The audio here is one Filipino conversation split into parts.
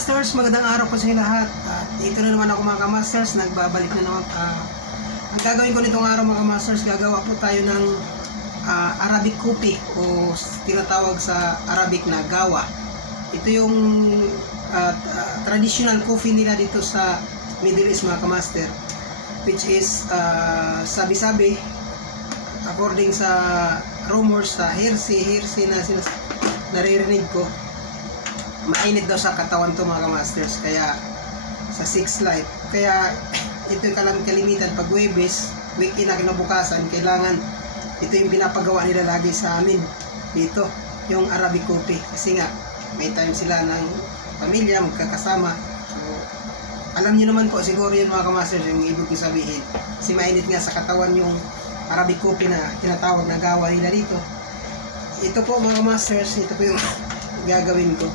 Masters, magandang araw po sa inyo lahat. At ito na naman ako mga Masters, nagbabalik na naman. ah, ang gagawin ko nitong araw mga Masters, gagawa po tayo ng ah, Arabic Kupi o tinatawag sa Arabic na gawa. Ito yung ah, ah, traditional coffee nila dito sa Middle East mga Master which is sabi-sabi according sa rumors sa hearsay, hearsay na sinas naririnig ko mainit daw sa katawan to mga masters. Kaya sa six life kaya ito yung kalam kalimitan pag Webes weekend na kinabukasan kailangan ito yung pinapagawa nila lagi sa amin. Dito yung Arabic coffee. Kasi nga may time sila ng pamilya magkakasama. So alam niyo naman po siguro yun mga kamasters yung ibig ko sabihin. Kasi mainit nga sa katawan yung Arabic coffee na tinatawag na gawa nila dito. Ito po mga masters ito po yung gagawin ko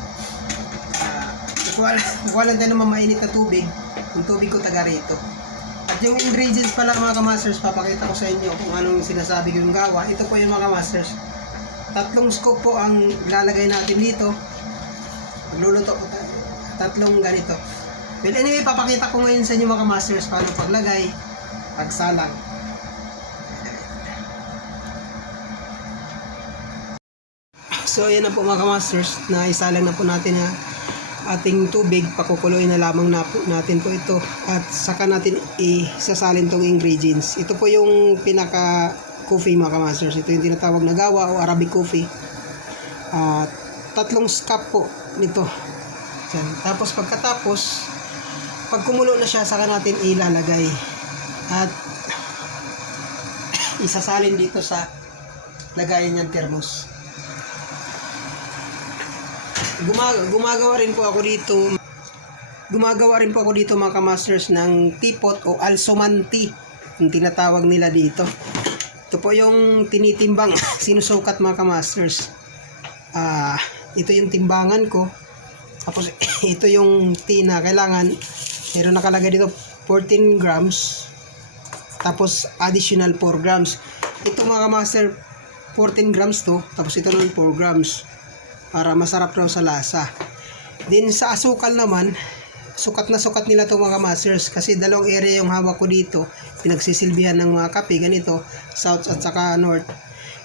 Kuha lang tayo ng mainit na tubig. Yung tubig ko taga rito. At yung ingredients pala mga masters papakita ko sa inyo kung anong sinasabi ko yung gawa. Ito po yung mga masters tatlong scoop po ang lalagay natin dito. Magluluto po tayo. Tatlong ganito. Well anyway papakita ko ngayon sa inyo mga masters paano paglagay pagsalang. So ayan na po mga masters na isalang na po natin na ating tubig, pakukuluin na lamang natin po ito at saka natin isasalin tong ingredients. Ito po yung pinaka coffee mga masters. Ito yung tinatawag na gawa o Arabic coffee. At tatlong cup po nito. Yan. Tapos pagkatapos, pag kumulo na siya, saka natin ilalagay. At isasalin dito sa lagayan niyang thermos gumag gumagawa rin po ako dito. Gumagawa rin po ako dito mga kamasters ng teapot o alsomanti yung tinatawag nila dito. Ito po yung tinitimbang sinusukat mga kamasters. Ah ito yung timbangan ko. Tapos ito yung tina kailangan. Meron nakalagay dito 14 grams. Tapos additional 4 grams. Ito mga kamaster 14 grams to. Tapos ito naman 4 grams para masarap raw sa lasa. Din sa asukal naman, sukat na sukat nila itong mga masters kasi dalawang area yung hawak ko dito. Pinagsisilbihan ng mga kape ganito south at saka north.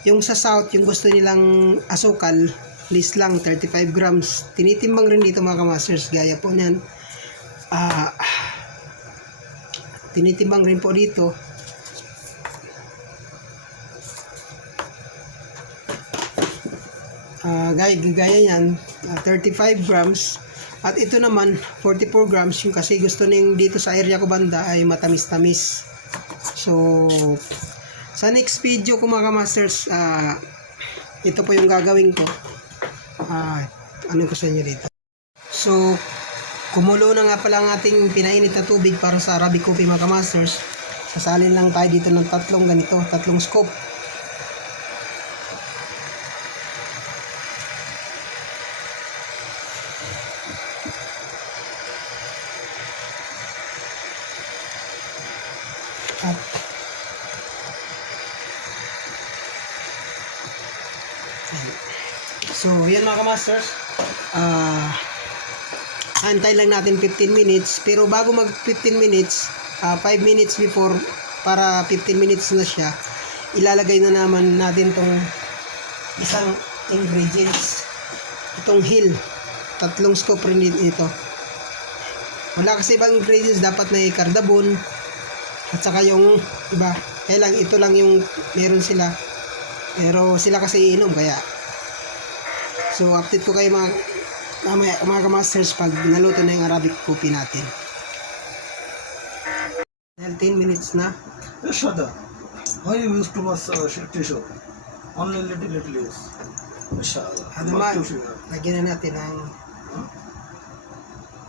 Yung sa south yung gusto nilang asukal list lang 35 grams. Tinitimbang rin dito mga masters gaya po niyan. Ah tinitimbang rin po dito Ah, gaya, gaya yan, ah, 35 grams. At ito naman, 44 grams, yung kasi gusto ning dito sa area ko banda ay matamis-tamis. So, sa next video ko mga masters, ah, ito po yung gagawin ko. Ah, ano ko sa inyo dito. So, kumulo na nga pala ang ating pinainit na tubig para sa Arabic coffee mga masters. Sasalin lang tayo dito ng tatlong ganito, tatlong scoop. So, yan mga kamasters. Ah, antay lang natin 15 minutes. Pero bago mag 15 minutes, 5 minutes before, para 15 minutes na siya, ilalagay na naman natin tong isang ingredients. Itong hill. Tatlong scoop rin ito. Wala kasi ibang ingredients. Dapat may kardabon, at saka yung iba, kaya lang ito lang yung meron sila. Pero sila kasi iinom kaya. So update ko kayo mga mamaya mga masters pag naluto na yung Arabic coffee natin. Dahil 10 minutes na. Yashada, why you use too much uh, tissue? Only little, little use. Ano Not ma, too sugar. lagyan na natin ang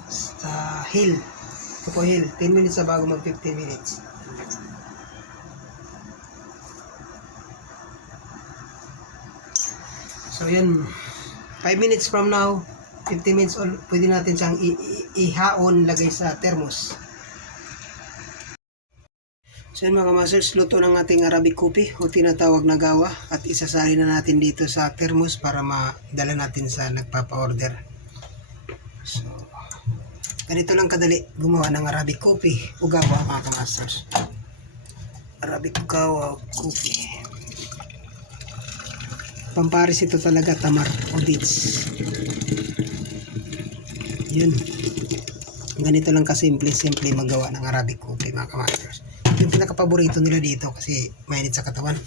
sa hill. Ito po hill. 10 minutes na bago mag 15 minutes. So yan, 5 minutes from now, 50 minutes on, pwede natin siyang ihaon, lagay sa thermos. So yan mga masters, luto ng ating Arabic coffee o tinatawag na gawa at isasali na natin dito sa thermos para madala natin sa nagpapa-order. So, ganito lang kadali gumawa ng Arabic coffee o gawa mga kamasters. Arabic gawa coffee. Pamparis ito talaga tamar o dates. Yun. Ganito lang kasimple-simple magawa ng Arabic coffee mga kamasters. Yung pinaka-paborito nila dito kasi mainit sa katawan.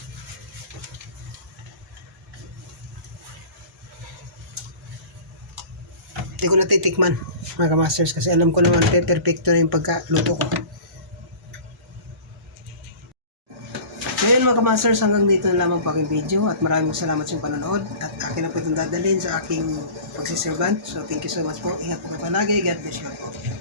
Hindi ko natitikman mga kamasters kasi alam ko naman pe perfecto na yung pagkaluto ko. Yun mga kamasters, hanggang dito na lamang po aking video at maraming salamat sa panonood at akin na po itong dadalhin sa aking pagsiservan. So thank you so much po. Ingat po kayo palagi. God bless you.